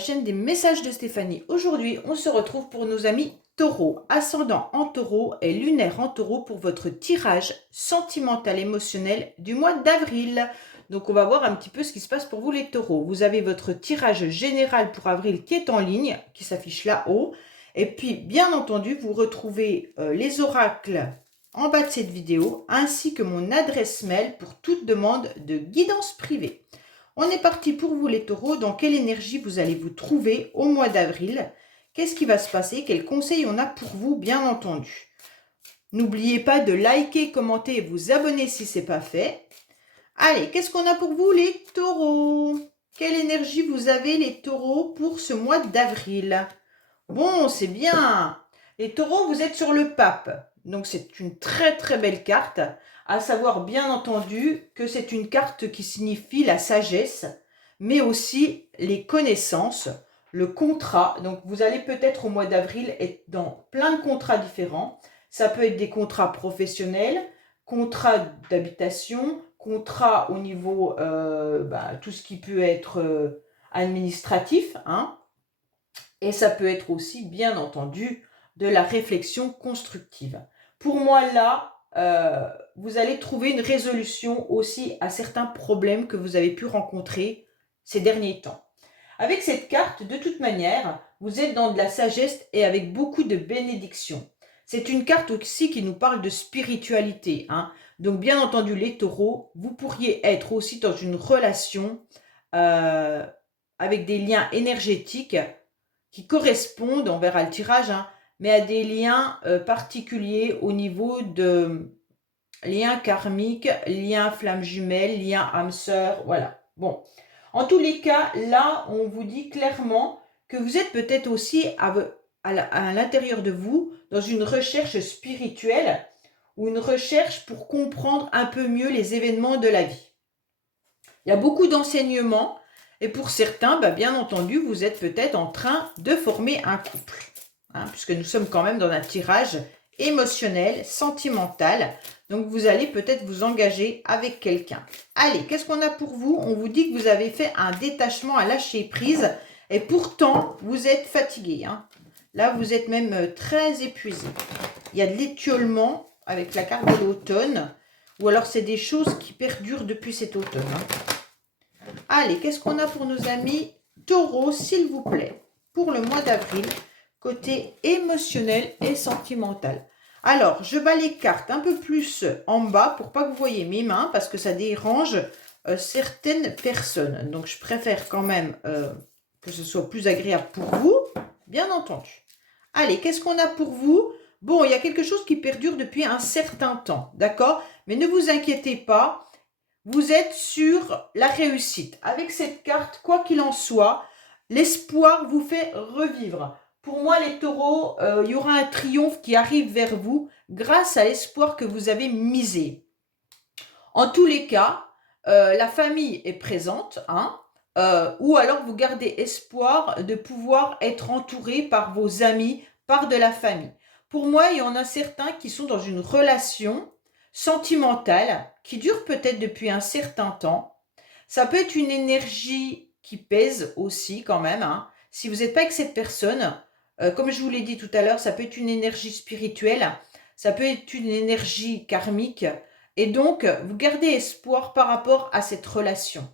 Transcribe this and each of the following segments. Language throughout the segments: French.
chaîne des messages de Stéphanie. Aujourd'hui, on se retrouve pour nos amis taureaux, ascendant en taureau et lunaire en taureau pour votre tirage sentimental émotionnel du mois d'avril. Donc on va voir un petit peu ce qui se passe pour vous les taureaux. Vous avez votre tirage général pour avril qui est en ligne, qui s'affiche là-haut. Et puis, bien entendu, vous retrouvez les oracles en bas de cette vidéo, ainsi que mon adresse mail pour toute demande de guidance privée. On est parti pour vous les taureaux. Dans quelle énergie vous allez vous trouver au mois d'avril? Qu'est-ce qui va se passer? Quels conseils on a pour vous, bien entendu? N'oubliez pas de liker, commenter et vous abonner si ce n'est pas fait. Allez, qu'est-ce qu'on a pour vous les taureaux? Quelle énergie vous avez les taureaux pour ce mois d'avril? Bon, c'est bien. Les taureaux, vous êtes sur le pape. Donc c'est une très très belle carte. À savoir bien entendu que c'est une carte qui signifie la sagesse, mais aussi les connaissances, le contrat. Donc vous allez peut-être au mois d'avril être dans plein de contrats différents. Ça peut être des contrats professionnels, contrats d'habitation, contrats au niveau tout ce qui peut être administratif, hein. Et ça peut être aussi, bien entendu, de la réflexion constructive. Pour moi, là, vous allez trouver une résolution aussi à certains problèmes que vous avez pu rencontrer ces derniers temps. Avec cette carte, de toute manière, vous êtes dans de la sagesse et avec beaucoup de bénédictions. C'est une carte aussi qui nous parle de spiritualité, hein. Donc, bien entendu, les taureaux, vous pourriez être aussi dans une relation avec des liens énergétiques qui correspondent, on verra le tirage, hein, mais à des liens particuliers au niveau de liens karmiques, liens flammes jumelles, liens âmes sœurs, voilà. Bon, en tous les cas, là, on vous dit clairement que vous êtes peut-être aussi à l'intérieur de vous dans une recherche spirituelle ou une recherche pour comprendre un peu mieux les événements de la vie. Il y a beaucoup d'enseignements. Et pour certains, bien entendu, vous êtes peut-être en train de former un couple, hein, puisque nous sommes quand même dans un tirage émotionnel, sentimental. Donc, vous allez peut-être vous engager avec quelqu'un. Allez, qu'est-ce qu'on a pour vous? On vous dit que vous avez fait un détachement à lâcher prise et pourtant, vous êtes fatigué, hein. Là, vous êtes même très épuisé. Il y a de l'étiolement avec la carte de l'automne ou alors c'est des choses qui perdurent depuis cet automne, hein. Allez, qu'est-ce qu'on a pour nos amis taureaux, s'il vous plaît, pour le mois d'avril, côté émotionnel et sentimental? Alors, je bats les cartes un peu plus en bas pour pas que vous voyez mes mains, parce que ça dérange certaines personnes. Donc, je préfère quand même que ce soit plus agréable pour vous, bien entendu. Allez, qu'est-ce qu'on a pour vous? Bon, il y a quelque chose qui perdure depuis un certain temps, d'accord? Mais ne vous inquiétez pas. Vous êtes sur la réussite. Avec cette carte, quoi qu'il en soit, l'espoir vous fait revivre. Pour moi, les taureaux, il y aura un triomphe qui arrive vers vous grâce à l'espoir que vous avez misé. En tous les cas, la famille est présente, hein, ou alors vous gardez espoir de pouvoir être entouré par vos amis, par de la famille. Pour moi, il y en a certains qui sont dans une relation sentimentale qui dure peut-être depuis un certain temps. Ça peut être une énergie qui pèse aussi quand même, hein. Si vous n'êtes pas avec cette personne, comme je vous l'ai dit tout à l'heure, ça peut être une énergie spirituelle, ça peut être une énergie karmique. Et donc, vous gardez espoir par rapport à cette relation,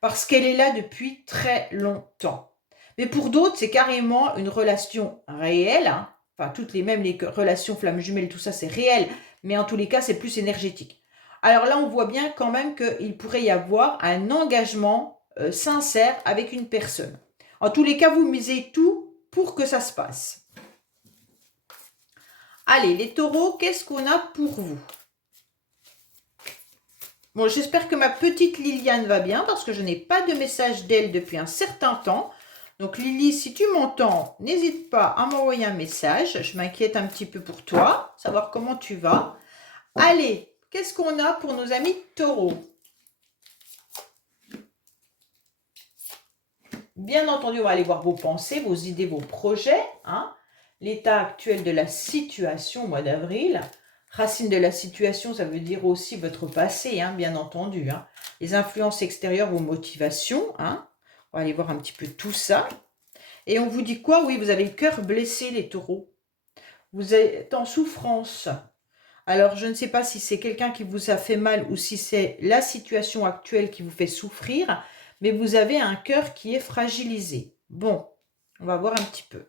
parce qu'elle est là depuis très longtemps. Mais pour d'autres, c'est carrément une relation réelle, hein. Enfin, même les relations flammes jumelles, tout ça, c'est réel, mais en tous les cas, c'est plus énergétique. Alors là, on voit bien quand même qu'il pourrait y avoir un engagement sincère avec une personne. En tous les cas, vous misez tout pour que ça se passe. Allez, les taureaux, qu'est-ce qu'on a pour vous? Bon, j'espère que ma petite Liliane va bien parce que je n'ai pas de message d'elle depuis un certain temps. Donc Lily, si tu m'entends, n'hésite pas à m'envoyer un message. Je m'inquiète un petit peu pour toi, savoir comment tu vas. Allez, qu'est-ce qu'on a pour nos amis taureaux? Bien entendu, on va aller voir vos pensées, vos idées, vos projets, hein. L'état actuel de la situation au mois d'avril. Racine de la situation, ça veut dire aussi votre passé, hein, bien entendu, hein. Les influences extérieures, vos motivations, hein. On va aller voir un petit peu tout ça. Et on vous dit quoi? Oui, vous avez le cœur blessé, les taureaux. Vous êtes en souffrance. Alors, je ne sais pas si c'est quelqu'un qui vous a fait mal ou si c'est la situation actuelle qui vous fait souffrir, mais vous avez un cœur qui est fragilisé. Bon, on va voir un petit peu.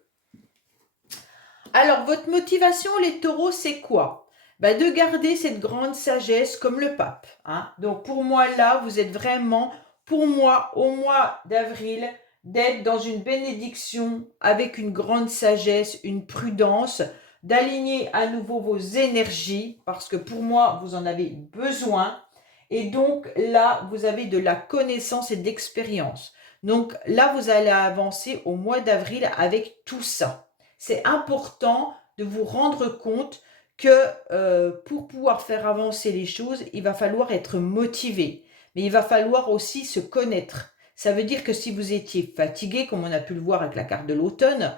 Alors, votre motivation, les taureaux, c'est quoi? Ben, de garder cette grande sagesse comme le pape. Hein. Donc, pour moi, là, vous êtes vraiment, pour moi, au mois d'avril, d'être dans une bénédiction avec une grande sagesse, une prudence, d'aligner à nouveau vos énergies, parce que pour moi, vous en avez besoin. Et donc, là, vous avez de la connaissance et d'expérience. Donc, là, vous allez avancer au mois d'avril avec tout ça. C'est important de vous rendre compte que pour pouvoir faire avancer les choses, il va falloir être motivé. Mais il va falloir aussi se connaître. Ça veut dire que si vous étiez fatigué, comme on a pu le voir avec la carte de l'automne,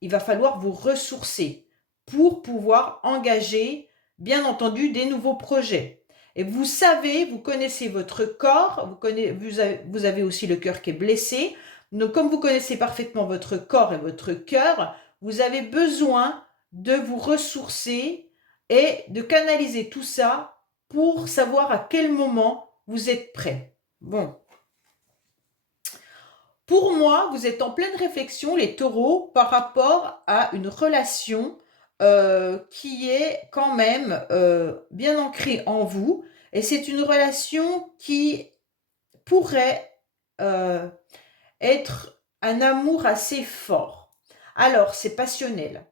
il va falloir vous ressourcer pour pouvoir engager, bien entendu, des nouveaux projets. Et vous savez, vous connaissez votre corps, vous avez aussi le cœur qui est blessé. Donc, comme vous connaissez parfaitement votre corps et votre cœur, vous avez besoin de vous ressourcer et de canaliser tout ça pour savoir à quel moment vous êtes prêt. Bon. Pour moi, vous êtes en pleine réflexion, les taureaux, par rapport à une relation qui est quand même bien ancrée en vous. Et c'est une relation qui pourrait être un amour assez fort. Alors, c'est passionnel.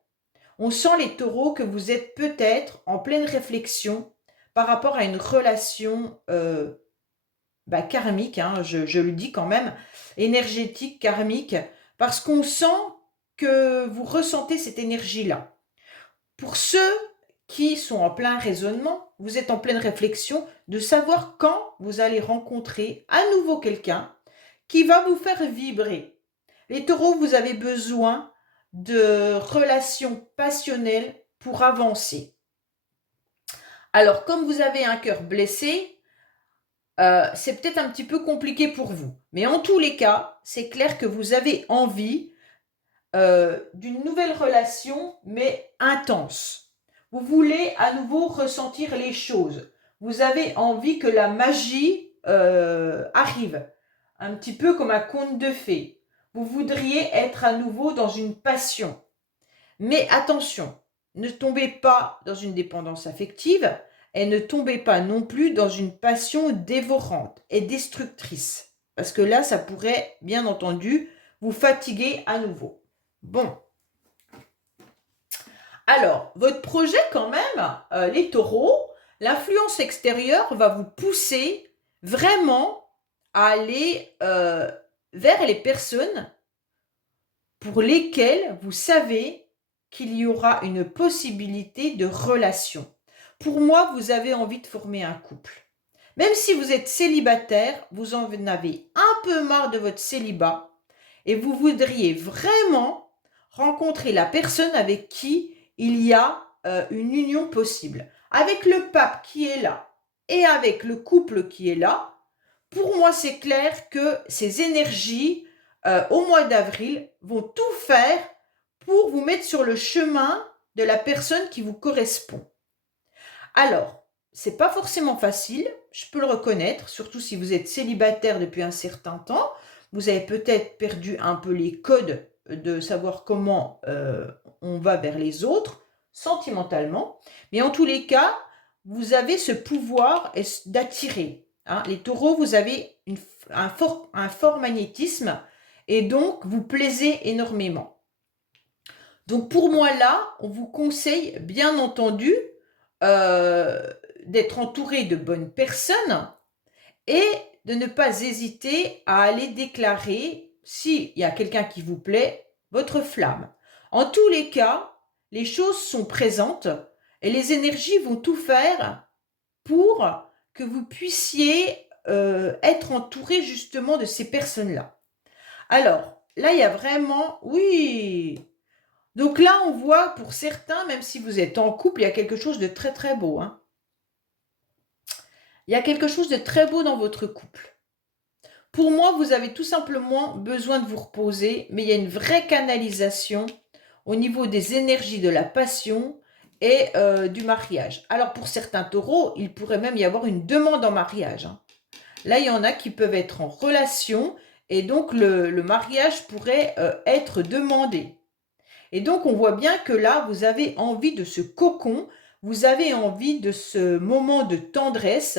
On sent, les taureaux, que vous êtes peut-être en pleine réflexion par rapport à une relation karmique, hein, je le dis quand même, énergétique, karmique, parce qu'on sent que vous ressentez cette énergie-là. Pour ceux qui sont en plein raisonnement, vous êtes en pleine réflexion de savoir quand vous allez rencontrer à nouveau quelqu'un qui va vous faire vibrer. Les taureaux, vous avez besoin de relations passionnelles pour avancer. Alors, comme vous avez un cœur blessé, c'est peut-être un petit peu compliqué pour vous. Mais en tous les cas, c'est clair que vous avez envie d'une nouvelle relation, mais intense. Vous voulez à nouveau ressentir les choses. Vous avez envie que la magie arrive. Un petit peu comme un conte de fées. Vous voudriez être à nouveau dans une passion. Mais attention, ne tombez pas dans une dépendance affective et ne tombez pas non plus dans une passion dévorante et destructrice. Parce que là, ça pourrait, bien entendu, vous fatiguer à nouveau. Bon. Alors, votre projet quand même, les taureaux, l'influence extérieure va vous pousser vraiment à aller vers les personnes pour lesquelles vous savez qu'il y aura une possibilité de relation. Pour moi, vous avez envie de former un couple. Même si vous êtes célibataire, vous en avez un peu marre de votre célibat et vous voudriez vraiment rencontrer la personne avec qui il y a une union possible. Avec le pape qui est là et avec le couple qui est là, pour moi, c'est clair que ces énergies, au mois d'avril, vont tout faire pour vous mettre sur le chemin de la personne qui vous correspond. Alors, c'est pas forcément facile, je peux le reconnaître, surtout si vous êtes célibataire depuis un certain temps. Vous avez peut-être perdu un peu les codes de savoir comment on va vers les autres, sentimentalement. Mais en tous les cas, vous avez ce pouvoir d'attirer. Hein. Les taureaux, vous avez un fort magnétisme et donc vous plaisez énormément. Donc pour moi là, on vous conseille bien entendu d'être entouré de bonnes personnes et de ne pas hésiter à aller déclarer, s'il y a quelqu'un qui vous plaît, votre flamme. En tous les cas, les choses sont présentes et les énergies vont tout faire pour que vous puissiez être entouré justement de ces personnes-là. Alors, là, il y a vraiment, oui. Donc là, on voit pour certains, même si vous êtes en couple, il y a quelque chose de très très beau. Hein. Il y a quelque chose de très beau dans votre couple. Pour moi, vous avez tout simplement besoin de vous reposer, mais il y a une vraie canalisation au niveau des énergies de la passion et du mariage. Alors pour certains taureaux, il pourrait même y avoir une demande en mariage, hein. Là, il y en a qui peuvent être en relation et donc le mariage pourrait être demandé. Et donc, on voit bien que là, vous avez envie de ce cocon, vous avez envie de ce moment de tendresse,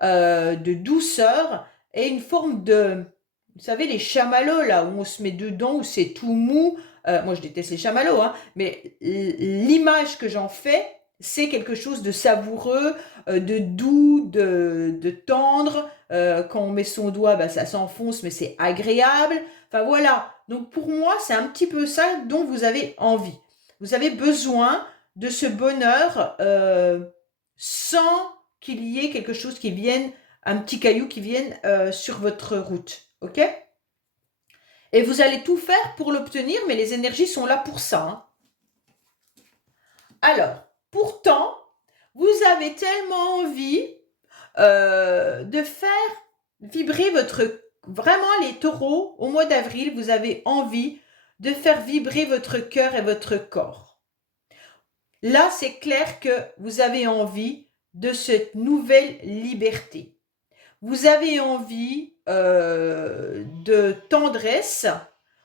de douceur et une forme de, vous savez, les chamallows là où on se met dedans, où c'est tout mou. Moi, je déteste les chamallows, hein, mais l'image que j'en fais, c'est quelque chose de savoureux, de doux, de tendre. Quand on met son doigt, bah, ça s'enfonce, mais c'est agréable. Enfin voilà, donc pour moi, c'est un petit peu ça dont vous avez envie. Vous avez besoin de ce bonheur sans qu'il y ait quelque chose qui vienne, un petit caillou qui vienne sur votre route. Ok? Et vous allez tout faire pour l'obtenir, mais les énergies sont là pour ça, hein. Alors, pourtant, vous avez tellement envie de faire vibrer votre... Vraiment, les taureaux, au mois d'avril, vous avez envie de faire vibrer votre cœur et votre corps. Là, c'est clair que vous avez envie de cette nouvelle liberté. Vous avez envie de tendresse,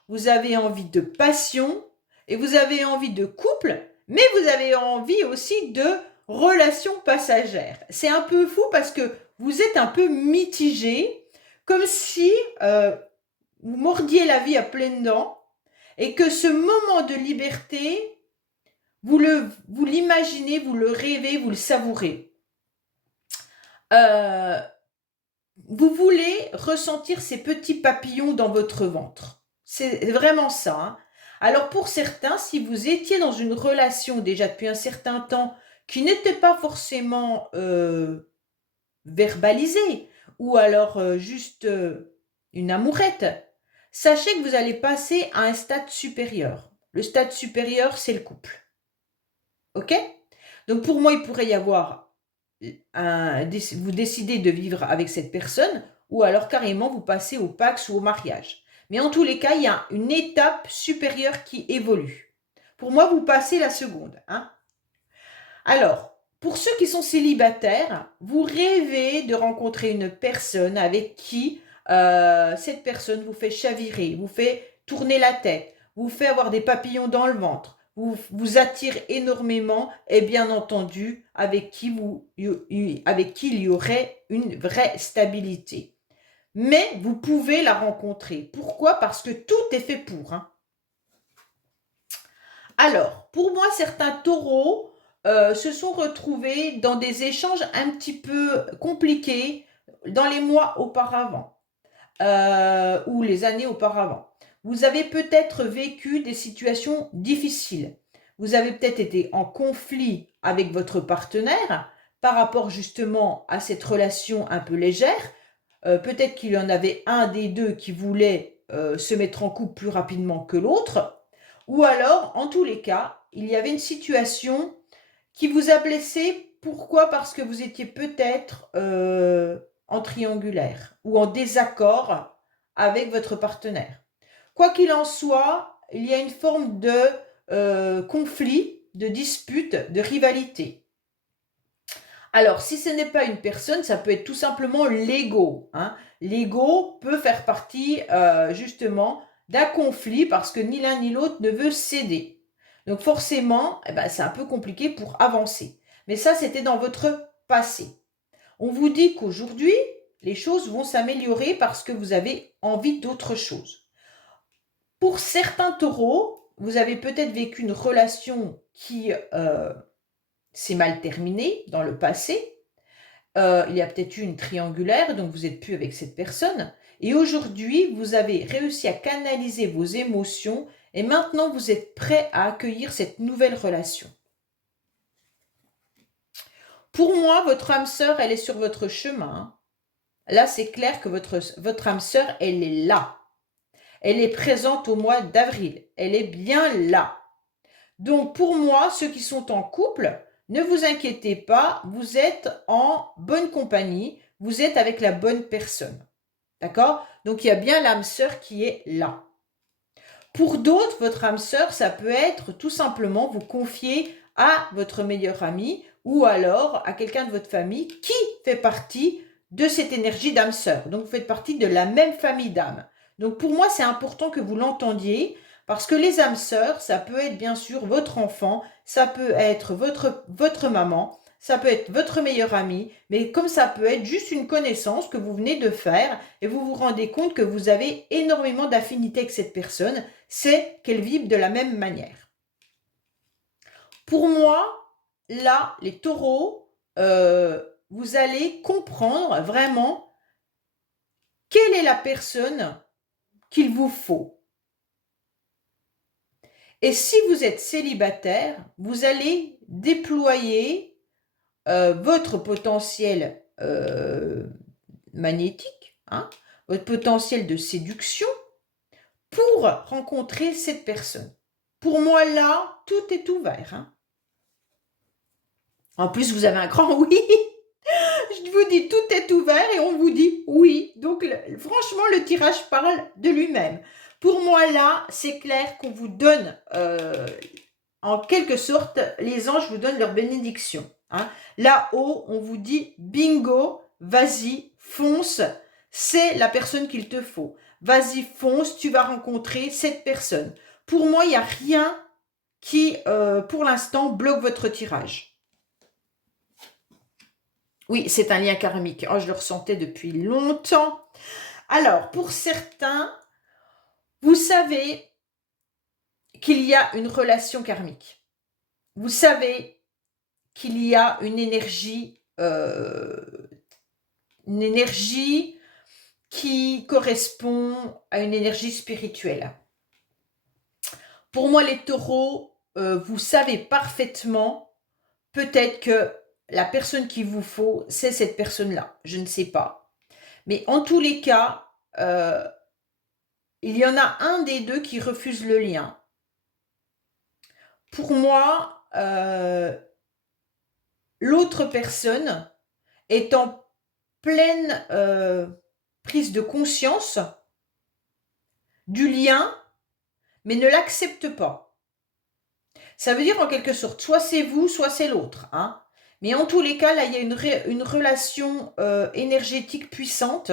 vous avez envie de passion et vous avez envie de couple, mais vous avez envie aussi de relations passagères. C'est un peu fou parce que vous êtes un peu mitigé, comme si vous mordiez la vie à pleines dents et que ce moment de liberté, vous l'imaginez, vous le rêvez, vous le savourez. Vous voulez ressentir ces petits papillons dans votre ventre. C'est vraiment ça, hein. Alors pour certains, si vous étiez dans une relation déjà depuis un certain temps qui n'était pas forcément verbalisée, ou alors juste une amourette, sachez que vous allez passer à un stade supérieur. Le stade supérieur, c'est le couple. Ok? Donc pour moi, il pourrait y avoir vous décidez de vivre avec cette personne ou alors carrément vous passez au Pacs ou au mariage. Mais en tous les cas, il y a une étape supérieure qui évolue. Pour moi, vous passez la seconde, hein. Alors, pour ceux qui sont célibataires, vous rêvez de rencontrer une personne avec qui cette personne vous fait chavirer, vous fait tourner la tête, vous fait avoir des papillons dans le ventre, vous attire énormément et bien entendu avec qui il y aurait une vraie stabilité. Mais vous pouvez la rencontrer. Pourquoi? Parce que tout est fait pour, hein. Alors, pour moi, certains taureaux se sont retrouvés dans des échanges un petit peu compliqués dans les mois auparavant ou les années auparavant. Vous avez peut-être vécu des situations difficiles. Vous avez peut-être été en conflit avec votre partenaire par rapport justement à cette relation un peu légère. Peut-être qu'il y en avait un des deux qui voulait se mettre en couple plus rapidement que l'autre. Ou alors, en tous les cas, il y avait une situation qui vous a blessé. Pourquoi? Parce que vous étiez peut-être en triangulaire ou en désaccord avec votre partenaire. Quoi qu'il en soit, il y a une forme de conflit, de dispute, de rivalité. Alors, si ce n'est pas une personne, ça peut être tout simplement l'ego, hein. L'ego peut faire partie justement d'un conflit parce que ni l'un ni l'autre ne veut céder. Donc forcément, eh ben, c'est un peu compliqué pour avancer. Mais ça, c'était dans votre passé. On vous dit qu'aujourd'hui, les choses vont s'améliorer parce que vous avez envie d'autre chose. Pour certains taureaux, vous avez peut-être vécu une relation qui s'est mal terminée dans le passé. Il y a peut-être eu une triangulaire, donc vous n'êtes plus avec cette personne. Et aujourd'hui, vous avez réussi à canaliser vos émotions et maintenant vous êtes prêt à accueillir cette nouvelle relation. Pour moi, votre âme sœur, elle est sur votre chemin. Là, c'est clair que votre âme sœur, elle est là. Elle est présente au mois d'avril. Elle est bien là. Donc, pour moi, ceux qui sont en couple, ne vous inquiétez pas, vous êtes en bonne compagnie, vous êtes avec la bonne personne. D'accord? Donc, il y a bien l'âme sœur qui est là. Pour d'autres, votre âme sœur, ça peut être tout simplement vous confier à votre meilleur ami ou alors à quelqu'un de votre famille qui fait partie de cette énergie d'âme sœur. Donc, vous faites partie de la même famille d'âmes. Donc, pour moi, c'est important que vous l'entendiez parce que les âmes sœurs, ça peut être bien sûr votre enfant, ça peut être votre maman, ça peut être votre meilleur ami, mais comme ça peut être juste une connaissance que vous venez de faire et vous vous rendez compte que vous avez énormément d'affinité avec cette personne, c'est qu'elle vibre de la même manière. Pour moi, là, les taureaux, vous allez comprendre vraiment quelle est la personne qu'il vous faut. Et si vous êtes célibataire, vous allez déployer votre potentiel magnétique, hein, votre potentiel de séduction pour rencontrer cette personne. Pour moi, là, tout est ouvert. Hein. En plus, vous avez un grand oui. Je vous dis, tout est ouvert et on vous dit oui. Donc, franchement, le tirage parle de lui-même. Pour moi, là, c'est clair qu'on vous donne, en quelque sorte, les anges vous donnent leur bénédiction. Hein. Là-haut, on vous dit bingo, vas-y, fonce, c'est la personne qu'il te faut. Vas-y, fonce, tu vas rencontrer cette personne. Pour moi, il n'y a rien qui, pour l'instant, bloque votre tirage. Oui, c'est un lien karmique. Oh, je le ressentais depuis longtemps. Alors, pour certains, vous savez qu'il y a une relation karmique. Vous savez qu'il y a une énergie qui correspond à une énergie spirituelle. Pour moi, les taureaux, vous savez parfaitement, peut-être que la personne qu'il vous faut, c'est cette personne-là. Je ne sais pas. Mais en tous les cas, il y en a un des deux qui refuse le lien. Pour moi, l'autre personne est en pleine prise de conscience du lien, mais ne l'accepte pas. Ça veut dire en quelque sorte, soit c'est vous, soit c'est l'autre. Hein. Mais en tous les cas, là, il y a une relation énergétique puissante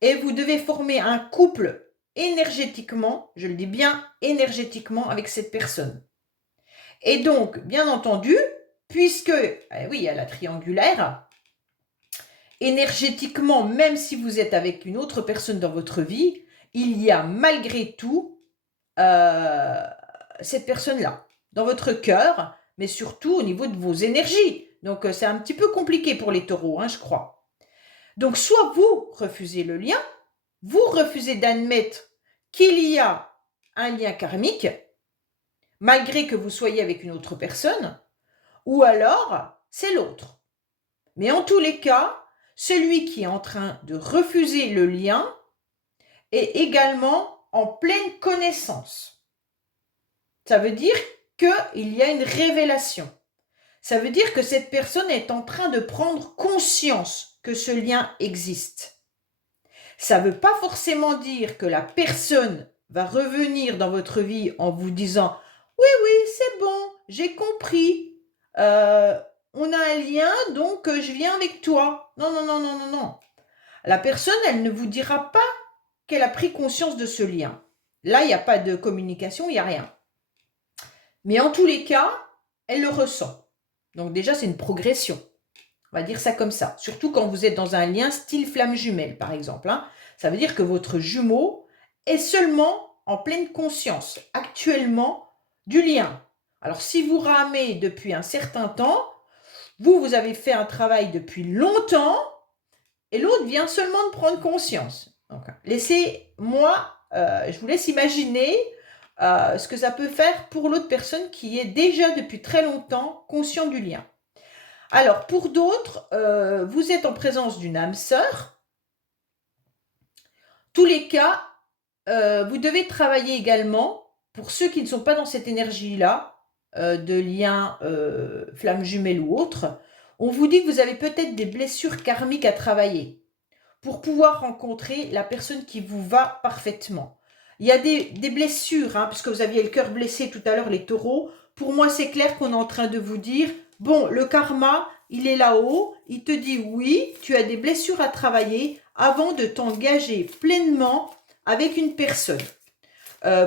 et vous devez former un couple énergétiquement, je le dis bien énergétiquement, avec cette personne. Et donc, bien entendu, puisque, oui, il y a la triangulaire, énergétiquement, même si vous êtes avec une autre personne dans votre vie, il y a malgré tout cette personne-là dans votre cœur, mais surtout au niveau de vos énergies. Donc, c'est un petit peu compliqué pour les taureaux, hein, je crois. Donc, soit vous refusez le lien, vous refusez d'admettre qu'il y a un lien karmique, malgré que vous soyez avec une autre personne, ou alors c'est l'autre. Mais en tous les cas, celui qui est en train de refuser le lien est également en pleine connaissance. Ça veut dire qu'il y a une révélation. Ça veut dire que cette personne est en train de prendre conscience que ce lien existe. Ça ne veut pas forcément dire que la personne va revenir dans votre vie en vous disant « Oui, oui, c'est bon, j'ai compris. On a un lien, donc je viens avec toi. » Non, non, non, non, non, non. La personne, elle ne vous dira pas qu'elle a pris conscience de ce lien. Là, il n'y a pas de communication, il n'y a rien. Mais en tous les cas, elle le ressent. Donc déjà, c'est une progression. On va dire ça comme ça. Surtout quand vous êtes dans un lien style flamme jumelle, par exemple. Hein. Ça veut dire que votre jumeau est seulement en pleine conscience, actuellement, du lien. Alors, si vous ramez depuis un certain temps, vous avez fait un travail depuis longtemps et l'autre vient seulement de prendre conscience. Donc, laissez-moi, je vous laisse imaginer ce que ça peut faire pour l'autre personne qui est déjà depuis très longtemps conscient du lien. Alors, pour d'autres, vous êtes en présence d'une âme sœur. Tous les cas, vous devez travailler également, pour ceux qui ne sont pas dans cette énergie-là, de lien flamme jumelle ou autre, on vous dit que vous avez peut-être des blessures karmiques à travailler. pour pouvoir rencontrer la personne qui vous va parfaitement. Il y a des blessures, hein, puisque vous aviez le cœur blessé tout à l'heure, les taureaux. Pour moi, c'est clair qu'on est en train de vous dire, bon, le karma, il est là-haut, il te dit oui, tu as des blessures à travailler avant de t'engager pleinement avec une personne.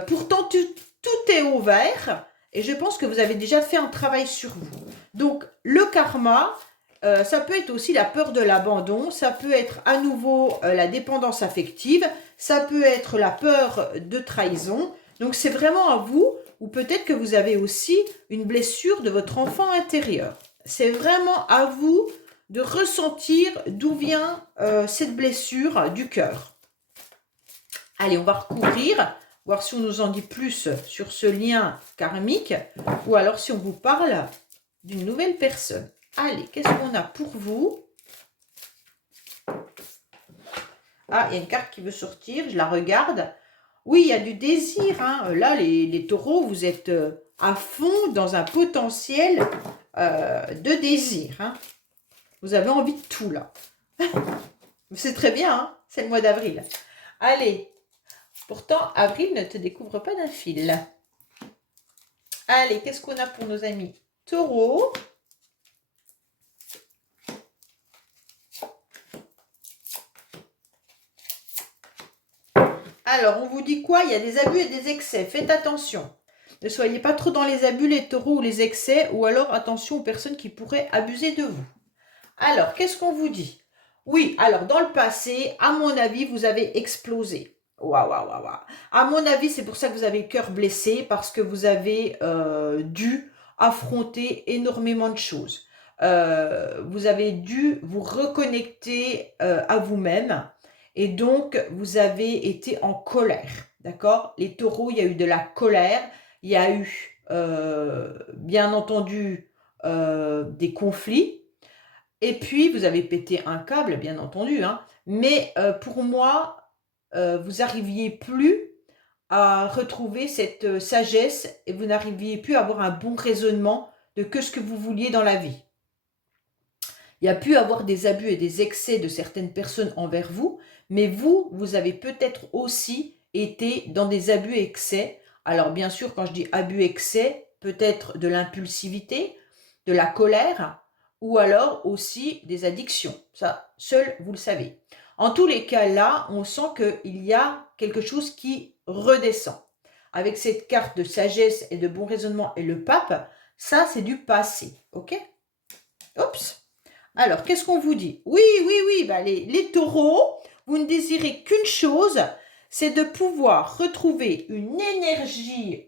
Pourtant, tout est ouvert et je pense que vous avez déjà fait un travail sur vous. Donc, le karma, ça peut être aussi la peur de l'abandon, ça peut être à nouveau la dépendance affective, ça peut être la peur de trahison. Donc, c'est vraiment à vous, ou peut-être que vous avez aussi une blessure de votre enfant intérieur. C'est vraiment à vous de ressentir d'où vient cette blessure du cœur. Allez, on va recouvrir, voir si on nous en dit plus sur ce lien karmique, ou alors si on vous parle d'une nouvelle personne. Allez, qu'est-ce qu'on a pour vous? Ah, il y a une carte qui veut sortir, je la regarde. Oui, il y a du désir. Hein. Là, les taureaux, vous êtes à fond dans un potentiel de désir. Hein. Vous avez envie de tout, là. C'est très bien, hein, c'est le mois d'avril. Allez, pourtant, avril ne te découvre pas d'un fil. Allez, qu'est-ce qu'on a pour nos amis taureaux? Alors, on vous dit quoi? Il y a des abus et des excès. Faites attention. Ne soyez pas trop dans les abus, les taureaux ou les excès, ou alors attention aux personnes qui pourraient abuser de vous. Alors, qu'est-ce qu'on vous dit? Oui, alors dans le passé, à mon avis, vous avez explosé. Waouh, waouh, waouh, waouh. À mon avis, c'est pour ça que vous avez le cœur blessé, parce que vous avez dû affronter énormément de choses. Vous avez dû vous reconnecter à vous-même, et donc vous avez été en colère. D'accord? Les taureaux, il y a eu de la colère, il y a eu, bien entendu, des conflits. Et puis, vous avez pété un câble, bien entendu, hein, mais pour moi, vous n'arriviez plus à retrouver cette sagesse et vous n'arriviez plus à avoir un bon raisonnement de que ce que vous vouliez dans la vie. Il y a pu avoir des abus et des excès de certaines personnes envers vous, mais vous, vous avez peut-être aussi été dans des abus et excès. Alors bien sûr, quand je dis abus excès, peut-être de l'impulsivité, de la colère, ou alors aussi des addictions. Ça, seul, vous le savez. En tous les cas, là, on sent qu'il y a quelque chose qui redescend. Avec cette carte de sagesse et de bon raisonnement et le pape, ça, c'est du passé. OK? Oups! Alors, qu'est-ce qu'on vous dit? Oui, oui, oui, bah les taureaux, vous ne désirez qu'une chose, c'est de pouvoir retrouver une énergie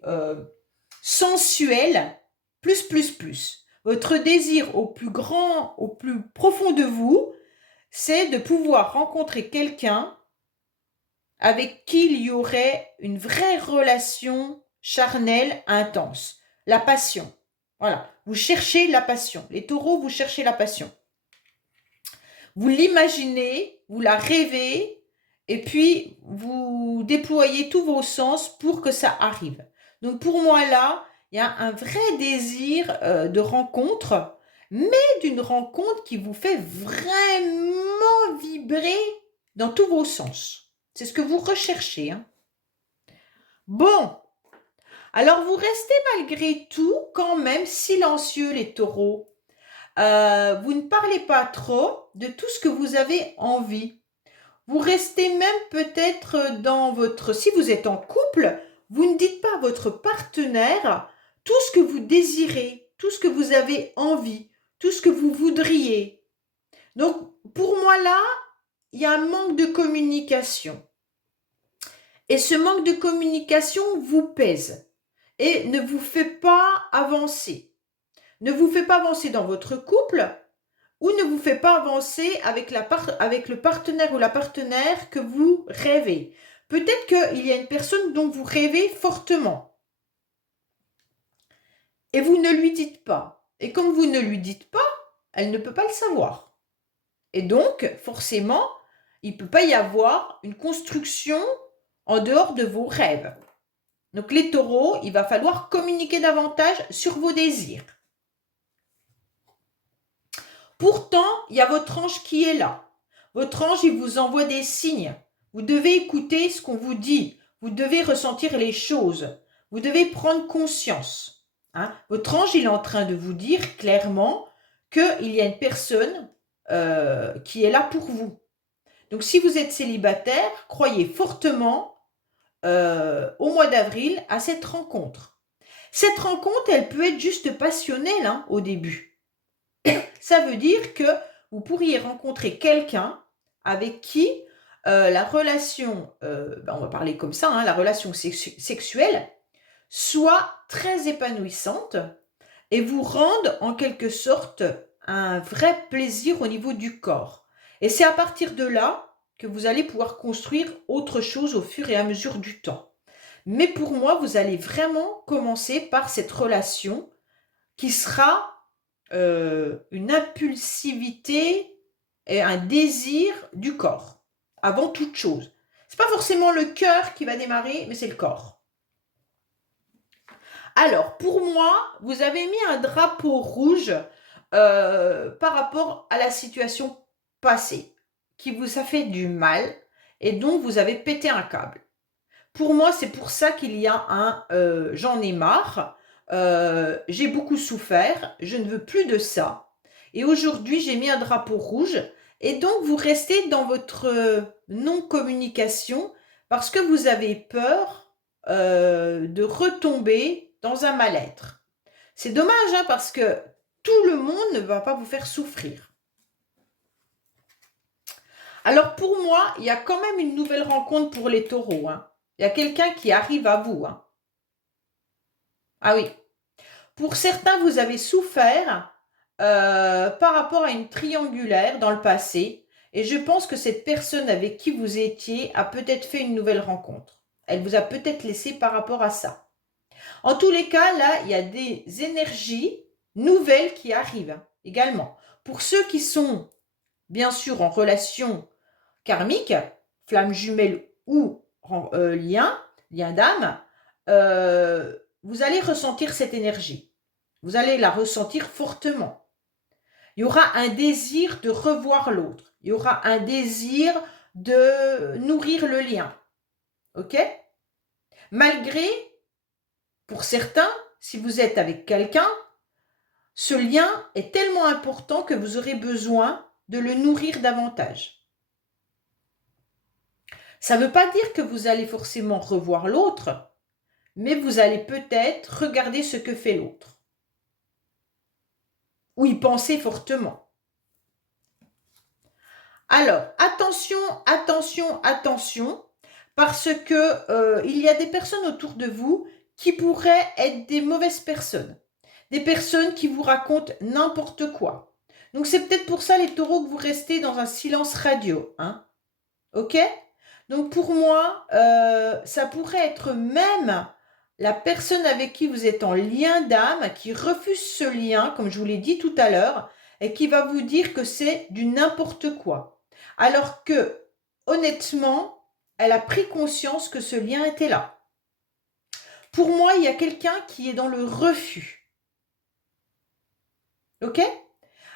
sensuelle, plus. Votre désir au plus grand, au plus profond de vous, c'est de pouvoir rencontrer quelqu'un avec qui il y aurait une vraie relation charnelle intense. La passion. Voilà, vous cherchez la passion. Les taureaux, vous cherchez la passion. Vous l'imaginez, vous la rêvez, et puis vous déployez tous vos sens pour que ça arrive. Donc pour moi là, il y a un vrai désir de rencontre, mais d'une rencontre qui vous fait vraiment vibrer dans tous vos sens. C'est ce que vous recherchez. Hein. Bon, alors vous restez malgré tout quand même silencieux les taureaux. Vous ne parlez pas trop de tout ce que vous avez envie. Vous restez même peut-être dans votre... Si vous êtes en couple, vous ne dites pas à votre partenaire tout ce que vous désirez, tout ce que vous avez envie, tout ce que vous voudriez. Donc, pour moi là, il y a un manque de communication. Et ce manque de communication vous pèse et ne vous fait pas avancer. Ne vous fait pas avancer dans votre couple ou ne vous fait pas avancer avec le partenaire ou la partenaire que vous rêvez. Peut-être qu'il y a une personne dont vous rêvez fortement et vous ne lui dites pas. Et comme vous ne lui dites pas, elle ne peut pas le savoir. Et donc, forcément, il ne peut pas y avoir une construction en dehors de vos rêves. Donc les taureaux, il va falloir communiquer davantage sur vos désirs. Pourtant, il y a votre ange qui est là. Votre ange, il vous envoie des signes. Vous devez écouter ce qu'on vous dit. Vous devez ressentir les choses. Vous devez prendre conscience. Hein. Votre ange, il est en train de vous dire clairement qu'il y a une personne qui est là pour vous. Donc, si vous êtes célibataire, croyez fortement au mois d'avril à cette rencontre. Cette rencontre, elle peut être juste passionnelle hein, au début. Ça veut dire que vous pourriez rencontrer quelqu'un avec qui la relation, on va parler comme ça, hein, la relation sexuelle soit très épanouissante et vous rende en quelque sorte un vrai plaisir au niveau du corps. Et c'est à partir de là que vous allez pouvoir construire autre chose au fur et à mesure du temps. Mais pour moi, vous allez vraiment commencer par cette relation qui sera une impulsivité et un désir du corps, avant toute chose. Ce n'est pas forcément le cœur qui va démarrer, mais c'est le corps. Alors, pour moi, vous avez mis un drapeau rouge par rapport à la situation passée, qui vous a fait du mal et dont vous avez pété un câble. Pour moi, c'est pour ça qu'il y a un j'en ai marre, j'ai beaucoup souffert, je ne veux plus de ça. Et aujourd'hui, j'ai mis un drapeau rouge. Et donc, vous restez dans votre non-communication parce que vous avez peur de retomber dans un mal-être. C'est dommage hein, parce que tout le monde ne va pas vous faire souffrir. Alors pour moi, il y a quand même une nouvelle rencontre pour les taureaux. Hein. Il y a quelqu'un qui arrive à vous. Hein. Ah oui. Pour certains, vous avez souffert par rapport à une triangulaire dans le passé. Et je pense que cette personne avec qui vous étiez a peut-être fait une nouvelle rencontre. Elle vous a peut-être laissé par rapport à ça. En tous les cas, là, il y a des énergies nouvelles qui arrivent également. Pour ceux qui sont, bien sûr, en relation karmique, flamme jumelle ou lien d'âme, vous allez ressentir cette énergie. Vous allez la ressentir fortement. Il y aura un désir de revoir l'autre. Il y aura un désir de nourrir le lien. OK? Malgré, pour certains, si vous êtes avec quelqu'un, ce lien est tellement important que vous aurez besoin de le nourrir davantage. Ça ne veut pas dire que vous allez forcément revoir l'autre, mais vous allez peut-être regarder ce que fait l'autre. Ou y penser fortement. Alors, attention, attention, attention, parce que il y a des personnes autour de vous qui pourraient être des mauvaises personnes. Des personnes qui vous racontent n'importe quoi. Donc, c'est peut-être pour ça, les taureaux, que vous restez dans un silence radio. Hein. OK? Donc, pour moi, ça pourrait être même la personne avec qui vous êtes en lien d'âme, qui refuse ce lien, comme je vous l'ai dit tout à l'heure, et qui va vous dire que c'est du n'importe quoi. Alors que, honnêtement, elle a pris conscience que ce lien était là. Pour moi, il y a quelqu'un qui est dans le refus. OK?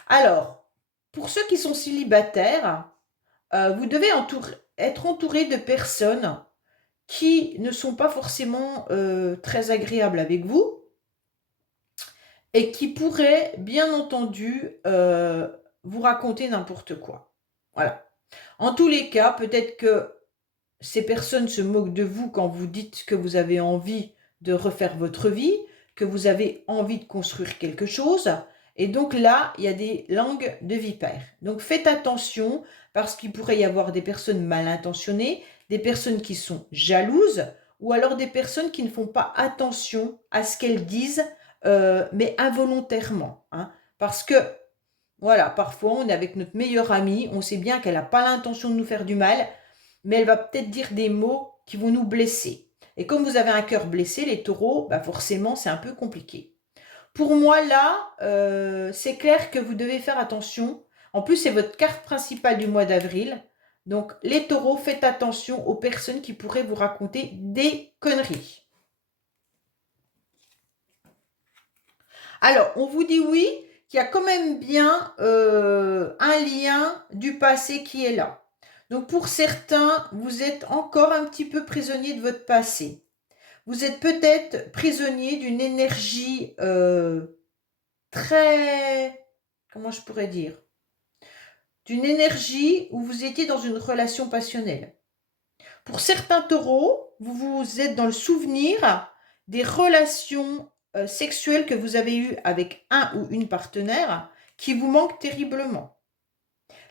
Alors, pour ceux qui sont célibataires, vous devez être entouré de personnes qui ne sont pas forcément très agréables avec vous et qui pourraient, bien entendu, vous raconter n'importe quoi. Voilà. En tous les cas, peut-être que ces personnes se moquent de vous quand vous dites que vous avez envie de refaire votre vie, que vous avez envie de construire quelque chose. Et donc là, il y a des langues de vipères. Donc faites attention parce qu'il pourrait y avoir des personnes mal intentionnées, des personnes qui sont jalouses ou alors des personnes qui ne font pas attention à ce qu'elles disent, mais involontairement. Hein. Parce que, voilà, parfois on est avec notre meilleure amie, on sait bien qu'elle n'a pas l'intention de nous faire du mal, mais elle va peut-être dire des mots qui vont nous blesser. Et comme vous avez un cœur blessé, les taureaux, bah forcément, c'est un peu compliqué. Pour moi, là, c'est clair que vous devez faire attention. En plus, c'est votre carte principale du mois d'avril. Donc, les taureaux, faites attention aux personnes qui pourraient vous raconter des conneries. Alors, on vous dit oui, qu'il y a quand même bien un lien du passé qui est là. Donc pour certains, vous êtes encore un petit peu prisonnier de votre passé. Vous êtes peut-être prisonnier d'une énergie très, comment je pourrais dire, d'une énergie où vous étiez dans une relation passionnelle. Pour certains taureaux, vous êtes dans le souvenir des relations sexuelles que vous avez eues avec un ou une partenaire qui vous manquent terriblement.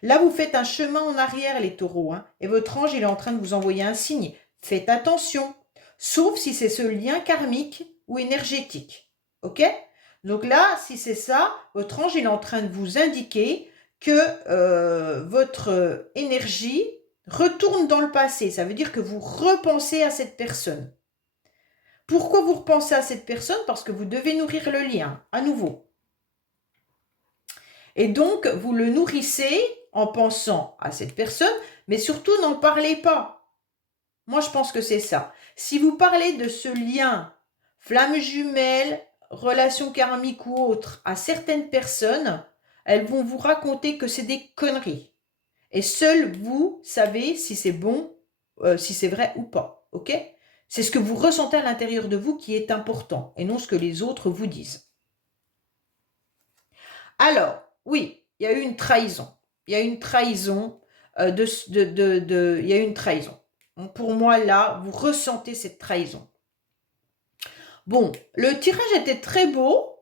Là, vous faites un chemin en arrière, les taureaux, hein, et votre ange, il est en train de vous envoyer un signe. Faites attention, sauf si c'est ce lien karmique ou énergétique. OK? Donc là, si c'est ça, votre ange, il est en train de vous indiquer que votre énergie retourne dans le passé. Ça veut dire que vous repensez à cette personne. Pourquoi vous repensez à cette personne? Parce que vous devez nourrir le lien, à nouveau. Et donc, vous le nourrissez en pensant à cette personne, mais surtout, n'en parlez pas. Moi, je pense que c'est ça. Si vous parlez de ce lien, flamme jumelle, relation karmique ou autre, à certaines personnes, elles vont vous raconter que c'est des conneries. Et seul vous savez si c'est bon, si c'est vrai ou pas. OK? C'est ce que vous ressentez à l'intérieur de vous qui est important, et non ce que les autres vous disent. Alors, oui, il y a eu une trahison. Il y a eu une trahison il y a eu une trahison. Donc, pour moi, là, vous ressentez cette trahison. Bon, le tirage était très beau.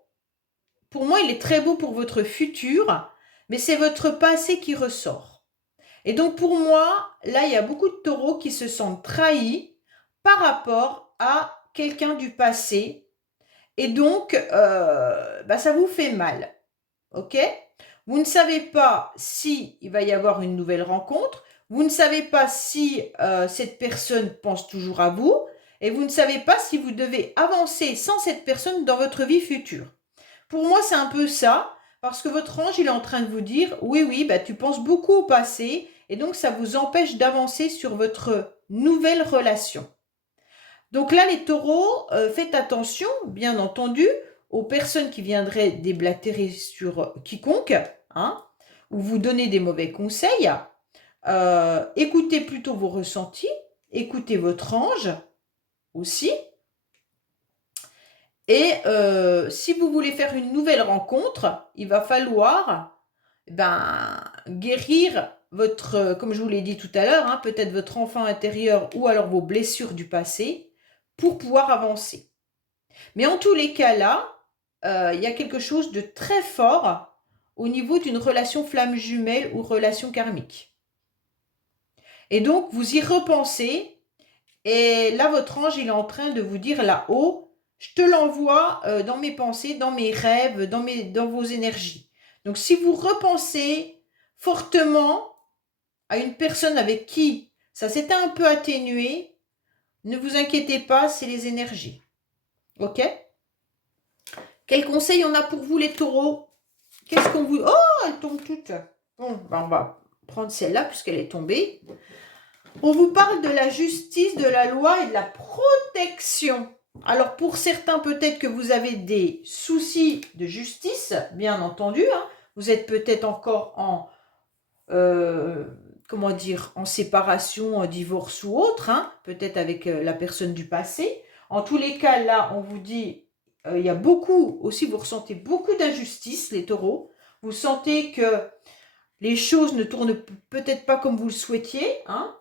Pour moi, il est très beau pour votre futur, mais c'est votre passé qui ressort. Et donc, pour moi, là, il y a beaucoup de taureaux qui se sentent trahis par rapport à quelqu'un du passé. Et donc, ça vous fait mal. OK? Vous ne savez pas si il va y avoir une nouvelle rencontre. Vous ne savez pas si cette personne pense toujours à vous. Et vous ne savez pas si vous devez avancer sans cette personne dans votre vie future. Pour moi, c'est un peu ça. Parce que votre ange, il est en train de vous dire, oui, tu penses beaucoup au passé. Et donc, ça vous empêche d'avancer sur votre nouvelle relation. Donc là, les taureaux, faites attention, bien entendu, aux personnes qui viendraient déblatérer sur quiconque, hein, ou vous donner des mauvais conseils. Écoutez plutôt vos ressentis, écoutez votre ange aussi. Et si vous voulez faire une nouvelle rencontre, il va falloir guérir votre, comme je vous l'ai dit tout à l'heure, hein, peut-être votre enfant intérieur ou alors vos blessures du passé pour pouvoir avancer. Mais en tous les cas là, il y a quelque chose de très fort au niveau d'une relation flamme jumelle ou relation karmique. Et donc, vous y repensez, et là, votre ange, il est en train de vous dire là-haut, je te l'envoie dans mes pensées, dans mes rêves, dans vos énergies. Donc, si vous repensez fortement à une personne avec qui ça s'était un peu atténué, ne vous inquiétez pas, c'est les énergies. OK? Quel conseil on a pour vous, les taureaux? Qu'est-ce qu'on vous... Oh, elle tombe toute. Bon, on va prendre celle-là puisqu'elle est tombée. On vous parle de la justice, de la loi et de la protection. Alors, pour certains, peut-être que vous avez des soucis de justice, bien entendu. Hein. Vous êtes peut-être encore en... en séparation, en divorce ou autre, hein, peut-être avec la personne du passé. En tous les cas, là, on vous dit, il y a beaucoup, aussi vous ressentez beaucoup d'injustice, les taureaux. Vous sentez que les choses ne tournent peut-être pas comme vous le souhaitiez. Hein.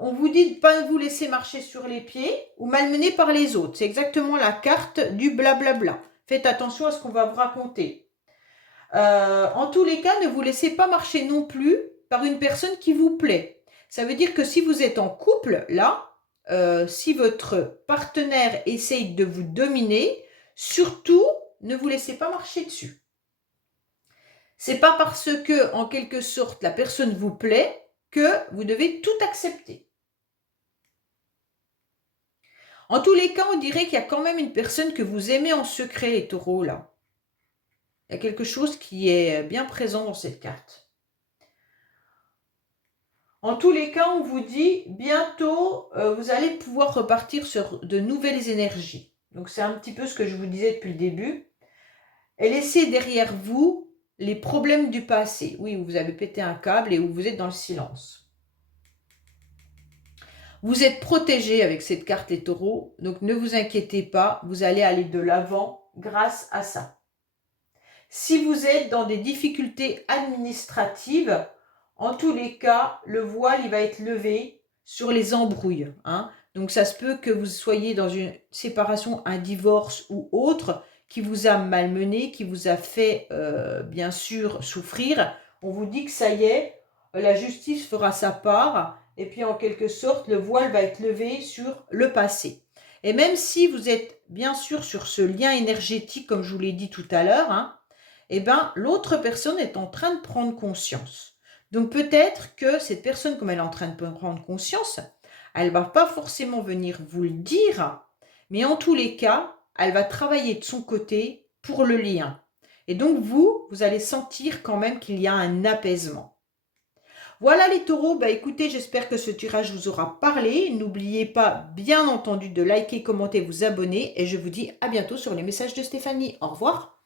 On vous dit de ne pas vous laisser marcher sur les pieds ou malmener par les autres. C'est exactement la carte du blablabla. Faites attention à ce qu'on va vous raconter. En tous les cas, ne vous laissez pas marcher non plus par une personne qui vous plaît. Ça veut dire que si vous êtes en couple, là, si votre partenaire essaye de vous dominer, surtout, ne vous laissez pas marcher dessus. C'est pas parce que, en quelque sorte, la personne vous plaît que vous devez tout accepter. En tous les cas, on dirait qu'il y a quand même une personne que vous aimez en secret, les taureaux, là. Il y a quelque chose qui est bien présent dans cette carte. En tous les cas, on vous dit bientôt, vous allez pouvoir repartir sur de nouvelles énergies. Donc, c'est un petit peu ce que je vous disais depuis le début. et laissez derrière vous les problèmes du passé. Oui, où vous avez pété un câble et où vous êtes dans le silence. Vous êtes protégé avec cette carte les taureaux, donc ne vous inquiétez pas, vous allez aller de l'avant grâce à ça. Si vous êtes dans des difficultés administratives, en tous les cas, le voile il va être levé sur les embrouilles. Donc ça se peut que vous soyez dans une séparation, un divorce ou autre qui vous a malmené, qui vous a fait bien sûr souffrir. On vous dit que ça y est, la justice fera sa part et puis en quelque sorte le voile va être levé sur le passé. Et même si vous êtes bien sûr sur ce lien énergétique comme je vous l'ai dit tout à l'heure, eh ben, l'autre personne est en train de prendre conscience. Donc peut-être que cette personne, comme elle est en train de prendre conscience, elle ne va pas forcément venir vous le dire, mais en tous les cas, elle va travailler de son côté pour le lien. Et donc vous allez sentir quand même qu'il y a un apaisement. Voilà les taureaux, bah écoutez, j'espère que ce tirage vous aura parlé. N'oubliez pas, bien entendu, de liker, commenter, vous abonner. Et je vous dis à bientôt sur les messages de Stéphanie. Au revoir.